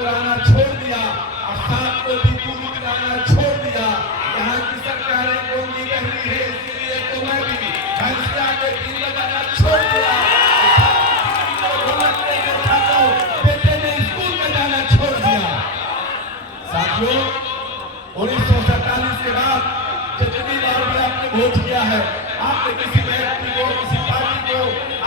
पुराना छोड़ दिया और 7 को भी पूरी पुराना छोड़ दिया। यहाँ की सरकारें गूंगी बहरी है, इसलिए तो मैं भी फैसला के 3 लगाना छोड़ दिया। बेटे ने स्कूल में जाना छोड़ दिया। साथियों, 1947 के बाद जितनी बार भी आपने वोट किया है, आपने किसी व्यक्ति को, किसी पार्टी को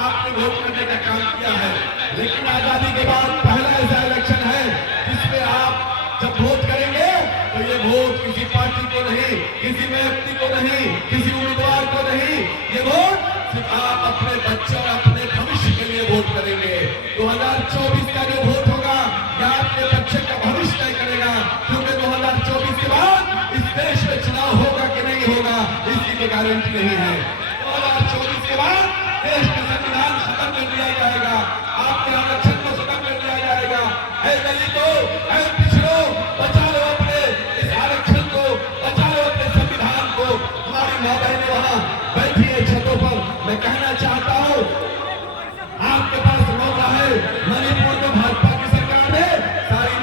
आपने वोट करने का काम किया है, लेकिन आजादी के बाद पहला ऐसा इलेक्शन है जिसमें आप जब वोट करेंगे तो ये वोट किसी पार्टी को नहीं, किसी व्यक्ति को नहीं, किसी उम्मीदवार को नहीं, ये वोट सिर्फ आप अपने बच्चों और अपने भविष्य के लिए वोट करेंगे। 2024 का जो वोट होगा यह आपके बच्चे का भविष्य तय करेगा, क्योंकि 2024 के बाद इस देश में चुनाव होगा कि नहीं होगा इसकी कोई गारंटी नहीं है। 2024 के बाद देश का संविधान खत्म कर दिया जाएगा, आपके आरक्षण को खत्म कर दिया जाएगा। है दलितों, है पिछड़ों, बचा लो अपने इस आरक्षण को, बचा लो अपने संविधान को। हमारी माँ बहनें वहां बैठी है छतों पर। मैं कहना चाहता हूँ, आपके पास मौका है। मणिपुर में भाजपा की सरकार ने सारी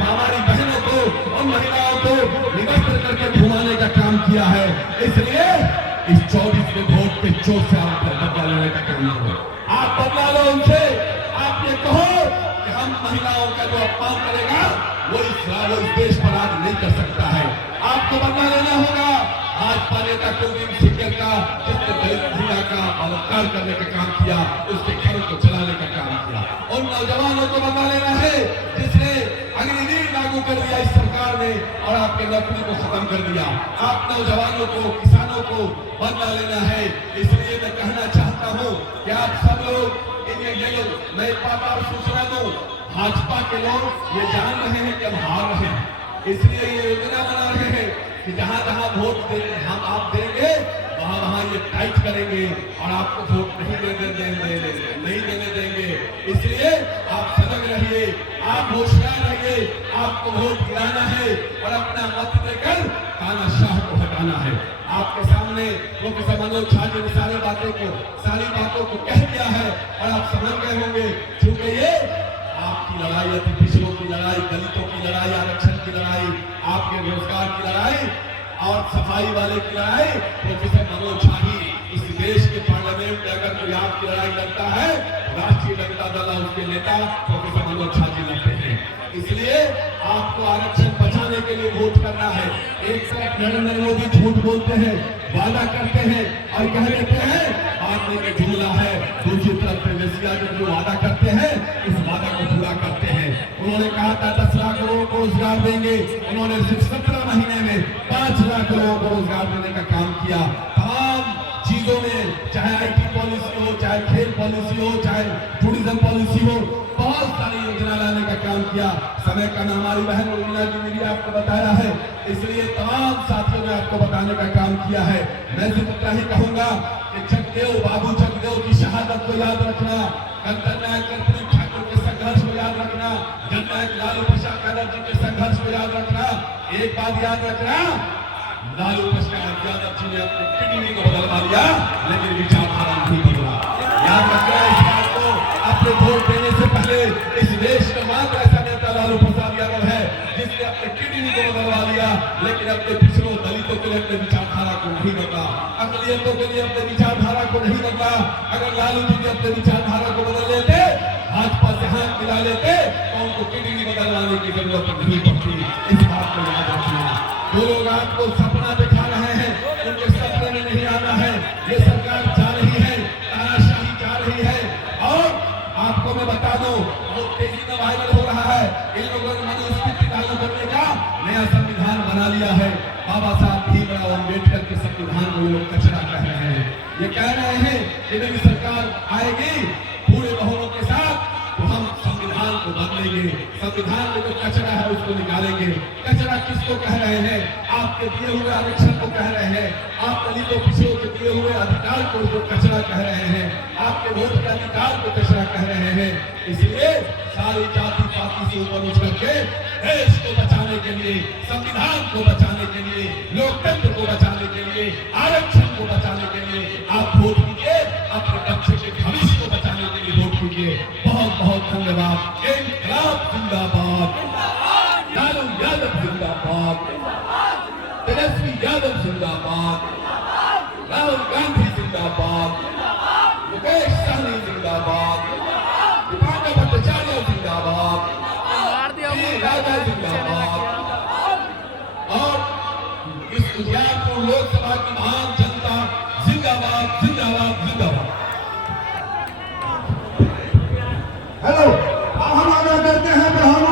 हमारी बहनों को और महिलाओं को निवस्त्र करके घुमाने का काम किया है। इसलिए इस 24 के वोट के चोट से आप बदला लेने का काम करो। आप बदला लो उनसे, आप ये कहो कि हम महिलाओं का जो अपमान करेगा वो इस देश पर राज नहीं कर सकता है। आपको बदला लेना होगा। भाजपा नेता कुलदीप सिंह का जिसने दलित महिला का बलात्कार करने का काम किया, उसके घरों को चलाने का काम किया। उन नौजवानों को बदला लेना है जिसने अग्निवीर लागू कर दिया इस सरकार ने और आपके नौकरी को खत्म कर दिया। आप नौजवानों को, किसानों को बदला लेना है। इसलिए मैं कहना चाहता हूँ कि आप सब लोग मैं एक बात और सूचना दूं, भाजपा के लोग ये जान रहे हैं कि हम हार रहे हैं, इसलिए ये योजना बना रहे हैं कि जहां जहां वोट हम आप देंगे वहां वहां ये टाइट करेंगे और आपको वोट नहीं देने देंगे। इसलिए आप सजग रहिए, आप होशियार रहिए। आपको वोट गिराना है और अपना मत देकर तानाशाह को हटाना है। आपके सामने प्रोफेसर मनोज झा जी ने सारी बातों को कह दिया है और आप समझ गए होंगे। क्योंकि ये आपकी लड़ाई, अति पिछड़ों की लड़ाई, दलितों की लड़ाई, आरक्षण की लड़ाई, आपके रोजगार की लड़ाई और सफाई वाले की लड़ाई प्रोफेसर मनोज झा ही इस देश के पार्लियामेंट में अगर कोई आपकी लड़ाई लड़ता है, राष्ट्रीय जनता दल और उसके नेता प्रोफेसर मनोज झा जी लड़ते हैं। इसलिए आपको आरक्षण बचाने के लिए वोट करना है। एक तरफ नरेंद्र मोदी झूठ बोलते हैं, वादा करते हैं और कह देते हैं बाद में जुमला है। दूसरी तरफ तेजस्वी यादव जो वादा करते हैं इस वादा को पूरा करते हैं। उन्होंने कहा था 10 लाख लोगों को रोजगार देंगे, उन्होंने सिर्फ 17 महीने में 5 लाख लोगों को रोजगार देने का काम किया। तमाम चीजों में, चाहे IT पॉलिसी हो, चाहे खेल पॉलिसी हो, चाहे टूरिज्म पॉलिसी हो, बहुत सारी योजना लाने का काम किया। समय का नाम हमारी बहन उर्मिला जी ने भी आपको बताया है, इसलिए तमाम साथियों ने आपको बताने का काम किया है। मैं सिर्फ इतना ही कहूंगा कि जगदेव, बाबू जगदेव की शहादत को याद रखना, जननायक कर्पूरी ठाकुर के संघर्ष को याद रखना, जननायक लालू प्रसाद यादव जी के संघर्ष को याद रखना। एक बात याद रखना, लालू प्रसाद यादव जी ने अपनी किडनी को बदलवा दिया लेकिन विचारधारा नहीं बदला। याद रखना इस बात को। अपने वोट देने से पहले इस देश का मात्र ऐसा नेता लालू प्रसाद यादव है जिसने अपने किडनी को बदलवा लिया लेकिन अपने पिछड़ों, दलितों के लिए अपने विचारधारा को नहीं बदला, अकलियतों के लिए अपने विचारधारा को नहीं बदला। अगर लालू जी ने अपने विचारधारा को बदल लेते, भाजपा से हाथ मिला लेते तो उनको किडनी बदलवाने की जरूरत नहीं पड़ती। इस बात को याद रखना। जो लोग आपको सपना दिखा रहे हैं उनके सपने में नहीं आना है। ये सरकार जा रही है, तानाशाही जा रही है। और आपको मैं बता दूं, बहुत तेजी में वायरल हो रहा है, इन लोगों ने मनुस्मृति लागू करने का नया संविधान बना लिया है। बाबा साहब भीमराव अम्बेडकर के संविधान को ये लोग कचरा कह रहे हैं। ये कह रहे हैं कि मेरी सरकार आएगी पूरे बहुमत के साथ तो हम संविधान को बदलेंगे, संविधान में जो कचरा है उसको निकालेंगे। कचरा किसको कह रहे हैं? आपके दिए हुए आरक्षण को कह रहे हैं, आप दलितों पिछड़ों के दिए हुए अधिकार को जो कचरा कह रहे हैं, आपके वोट के अधिकार को कचरा कह रहे हैं। इसलिए सारी जाति पाति से ऊपर उठ करके देश को बचाने के लिए, संविधान को बचाने के लिए, लोकतंत्र को बचाने के लिए, आरक्षण को बचाने के लिए आप वोट कीजिए। अपने बच्चे के भविष्य को बचाने के लिए वोट कीजिए। बहुत बहुत धन्यवाद। इंकलाब जिंदाबाद। तेजस्वी यादव जिंदाबाद, राहुल गांधी